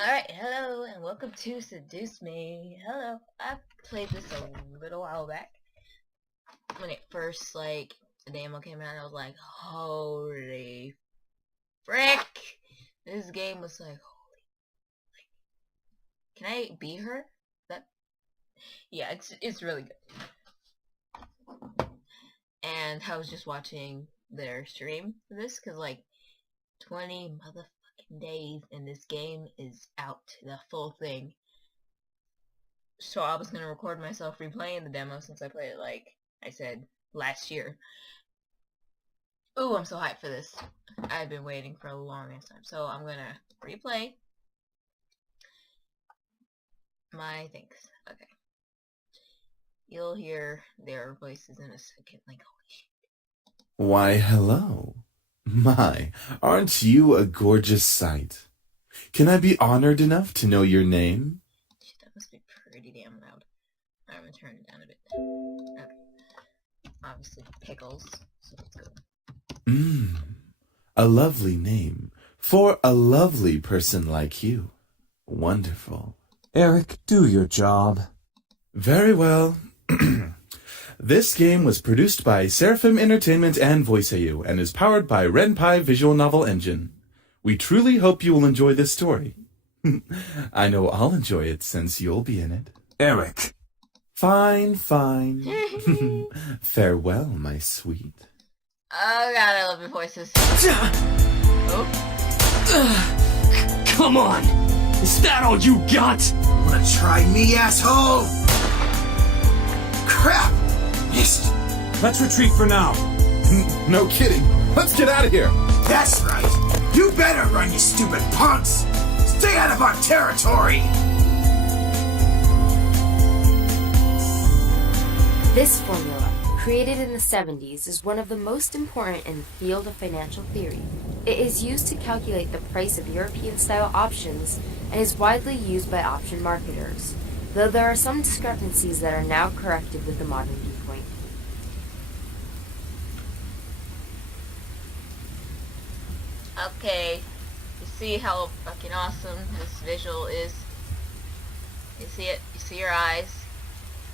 Alright, hello, and welcome to Seduce Me. Hello, I played this a little while back. When it first, the demo came out, I was like, holy frick! This game was like, can I be her? Yeah, it's really good. And I was just watching their stream for this, because, 20 motherfucking days, and this game is out, the full thing. So I was going to record myself replaying the demo since I played it, like I said, last year. Ooh, I'm so hyped for this. I've been waiting for a long time. So I'm going to replay my things. Okay. You'll hear their voices in a second. Like, holy shit. Why, hello. My, aren't you a gorgeous sight? Can I be honored enough to know your name? Shit, that must be pretty damn loud. I'm going to turn it down a bit. Okay. Obviously, pickles. So let's go. A lovely name for a lovely person like you. Wonderful. Eric, do your job. Very well. This game was produced by Seraphim Entertainment and VoiceAU and is powered by Ren'Py Visual Novel Engine. We truly hope you will enjoy this story. I know I'll enjoy it since you'll be in it. Eric. Fine. Farewell, my sweet. Oh god, I love your voices. Oh. Come on! Is that all you got? Wanna try me, asshole? Crap! Missed! Let's retreat for now. No kidding. Let's get out of here. That's right! You better run, you stupid punks! Stay out of our territory! This formula, created in the 70s, is one of the most important in the field of financial theory. It is used to calculate the price of European-style options and is widely used by option marketers, though there are some discrepancies that are now corrected with the modern viewpoint. Okay, you see how fucking awesome this visual is? You see it? You see your eyes?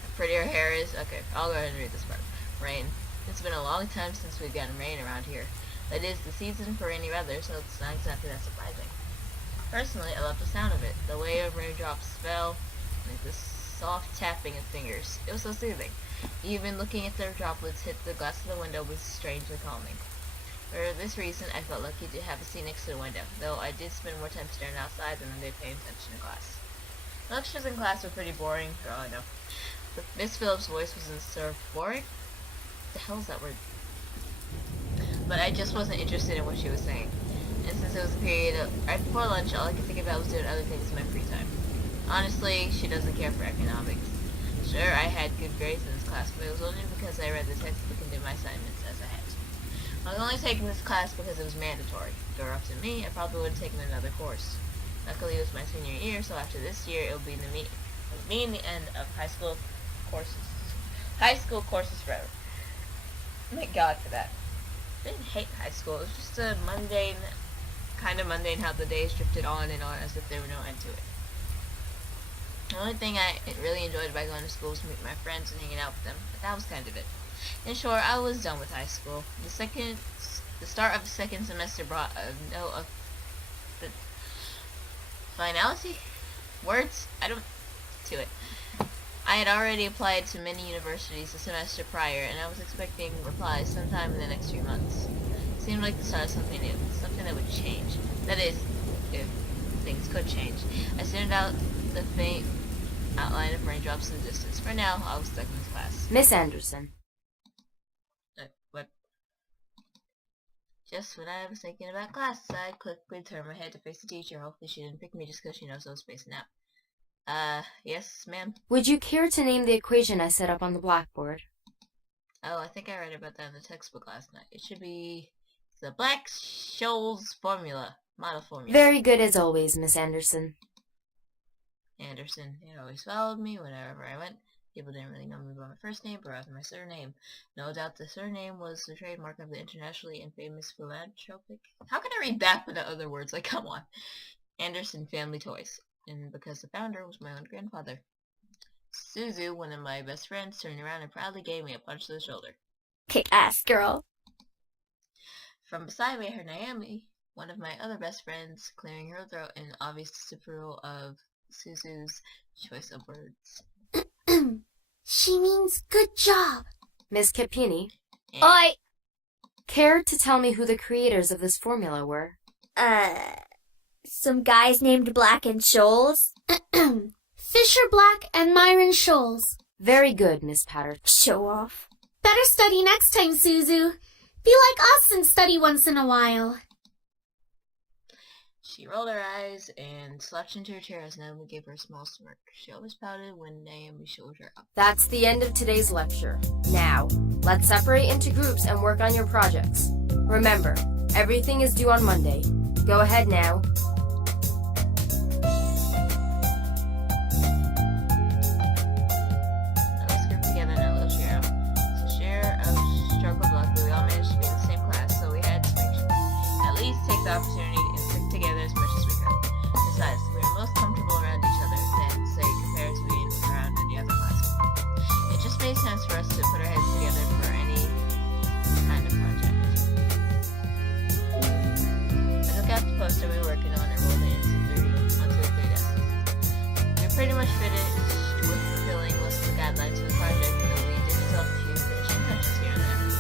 How pretty her hair is? Okay, I'll go ahead and read this part. Rain. It's been a long time since we've gotten rain around here. That is the season for rainy weather, so it's not exactly that surprising. Personally, I love the sound of it. The way of raindrops fell, like the soft tapping of fingers. It was so soothing. Even looking at their droplets hit the glass of the window was strangely calming. For this reason, I felt lucky to have a seat next to the window, though I did spend more time staring outside than I did paying attention to class. The lectures in class were pretty boring, for all I know. Miss Phillips' voice wasn't sort of boring. What the hell is that word? But I just wasn't interested in what she was saying. And since it was a period right before lunch, all I could think about was doing other things in my free time. Honestly, she doesn't care for economics. Sure, I had good grades in this class, but it was only because I read the textbook and did my assignments as I had to. I was only taking this class because it was mandatory. If it were up to me, I probably would have taken another course. Luckily, it was my senior year, so after this year, it will be the end of high school courses. High school courses forever. Thank God for that. I didn't hate high school. It was just a kind of mundane how the days drifted on and on as if there were no end to it. The only thing I really enjoyed about going to school was to meet my friends and hanging out with them, but that was kind of it. In short, I was done with high school. The start of the second semester brought a note of the finality? Words? I don't to it. I had already applied to many universities the semester prior, and I was expecting replies sometime in the next few months. It seemed like the start of something new, something that would change. That is, if things could change. I stared out the faint outline of raindrops in the distance. For now, I was stuck in this class. Miss Anderson. What? Just when I was thinking about class, I quickly turned my head to face the teacher. Hopefully she didn't pick me just because she knows I was spacing out. Yes, ma'am. Would you care to name the equation I set up on the blackboard? Oh, I think I read about that in the textbook last night. It should be the Black-Scholes formula. Model formula. Very good as always, Miss Anderson. Anderson. It always followed me wherever I went. People didn't really know me by my first name, but rather my surname. No doubt the surname was the trademark of the internationally infamous philanthropic... How can I read that without other words? Like, come on. Anderson Family Toys, and because the founder was my own grandfather. Suzu, one of my best friends, turned around and proudly gave me a punch to the shoulder. Kick-ass girl. From beside me, I heard Naomi, one of my other best friends, clearing her throat in obvious disapproval of Suzu's choice of words. She means good job. Miss Capini, And Oi! care to tell me who the creators of this formula were? Some guys named Black and Scholes. Fisher Black and Myron Scholes. Very good, Miss Patterson. Show off. Better study next time, Suzu. Be like us and study once in a while. she rolled her eyes and slouched into her chair as Naomi gave her a small smirk. She always pouted when Naomi showed her up. That's the end of today's lecture. Now, let's separate into groups and work on your projects. Remember, everything is due on Monday. Go ahead now. Now let's group together in a little share. It's a share of stroke of luck, but we all managed to be in the same class, so we had to at least take the opportunity and stick together as much as we could. Besides, we were most comfortable around each other than, say, compared to being around any other class. It just made sense for us to put our heads together for any kind of project. I took out the poster we were working on and rolled it onto the three desks. We were pretty much finished with fulfilling most of the guidelines for the project, though we did still have a few finishing touches here and there.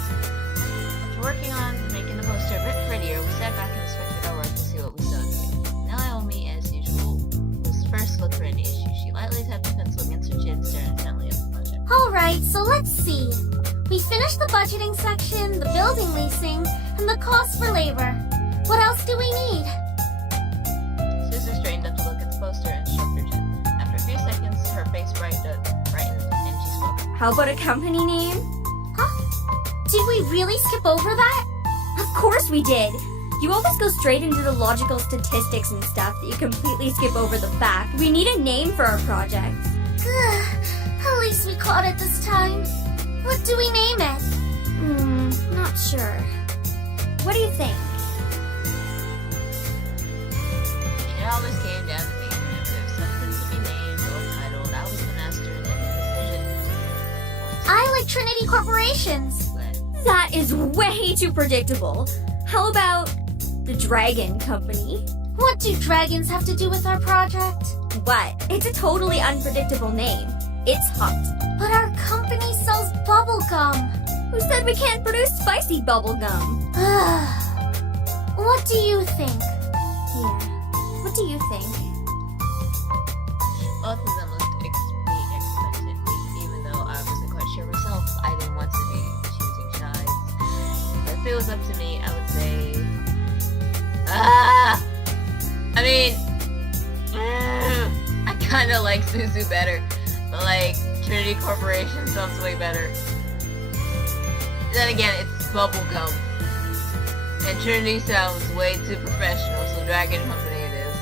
After working on making the poster a bit prettier, we sat back and inspected our work to see what we still had to do. Naomi, as usual, was first to look for any issues. She lightly tapped the pencil against her chin, staring intently at the project. Alright, so let's see. We finished the budgeting section, the building leasing, and the cost for labor. What else do we need? Susan straightened up to look at the poster and stroked her chin. After a few seconds, her face brightened and she spoke. How about a company name? Huh? Did we really skip over that? Of course we did. You always go straight into the logical statistics and stuff that you completely skip over the fact. We need a name for our project. At least we caught it this time. What do we name it? Not sure. What do you think? It always came down to being if there was something to be named or titled, I was the master in any decision. I like Trinity Corporations. But That is way too predictable. How about the Dragon Company? What do dragons have to do with our project? What? It's a totally unpredictable name. It's hot. But our company sells bubble gum. Who said we can't produce spicy bubble gum? What do you think? Yeah. What do you think? both of them looked expected, even though I wasn't quite sure myself. I didn't want to be choosing sides. But if it was up to me, I would say... I kinda like Suzu better, but like, Trinity Corporation sounds way better. Then again, it's bubblegum. And Trinity sounds way too professional, so Dragon Company it is.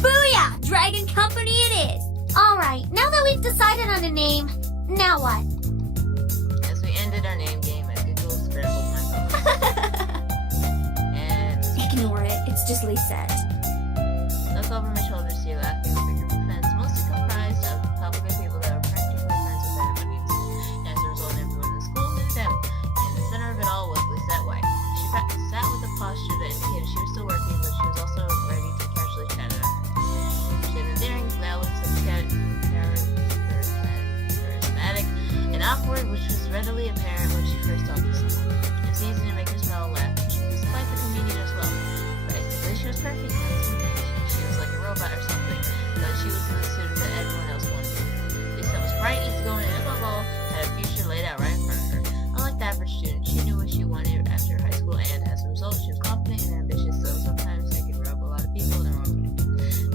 Booyah! Dragon Company it is! Alright, now that we've decided on a name, now what? As we ended our name game, I Google scrambled my phone. And Ignore it, it's just Lisette. look over my shoulder, see laughing with a group of friends, mostly comprised of probably people that were practically friends with everybody in school. And as a result, everyone in the school knew them. And the center of it all was Lisette White. She sat with a posture that indicated she was still working, but she was also ready to casually chat it up. She had endearing balance of charismatic and awkward, which was readily apparent when she first talked to someone. It was easy to make her smile and laugh. She was quite the comedian as well. Basically, she was perfect. She was like a robot or something, but she was the student that everyone else wanted. Lisa was bright, easygoing, and above all, had a future laid out right in front of her. Unlike the average student, she knew what she wanted after high school, and as a result, she was confident and ambitious, so sometimes they could rub a lot of people in the wrong way.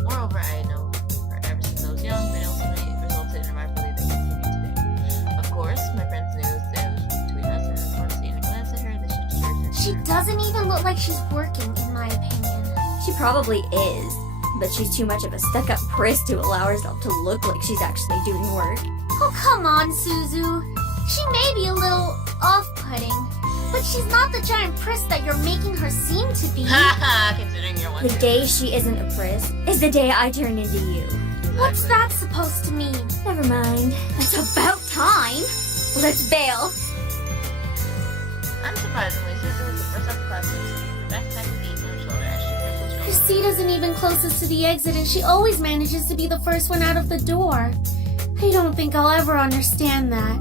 Moreover, I had known her ever since I was young, but it ultimately resulted in a rivalry that continued today. Of course, my friends knew that it was between us, and upon seeing a glance at her, they should deserve She doesn't even look like she's working, in my opinion. She probably is, but she's too much of a stuck-up priss to allow herself to look like she's actually doing work. Oh, come on, Suzu. She may be a little off-putting, But she's not the giant priss that you're making her seem to be. Haha, considering you're one. The day she isn't a priss is the day I turn into you. What's that supposed to mean? Never mind. It's about time. Let's bail. Unsurprisingly, Susan was the first off the class to receive her backpack with the on her shoulder as she crinkles her Her seat isn't even closest to the exit, and she always manages to be the first one out of the door. I don't think I'll ever understand that.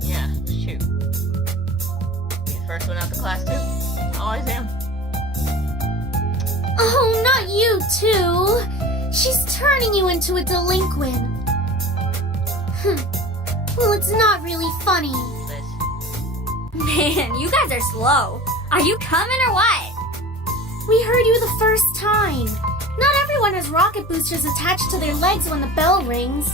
Yeah, shoot. Be the first one out the class too. Always am. Oh, not you too. She's turning you into a delinquent. Well, it's not really funny. Liz. Man, you guys are slow. Are you coming or what? We heard you the first time. Not everyone has rocket boosters attached to their legs when the bell rings.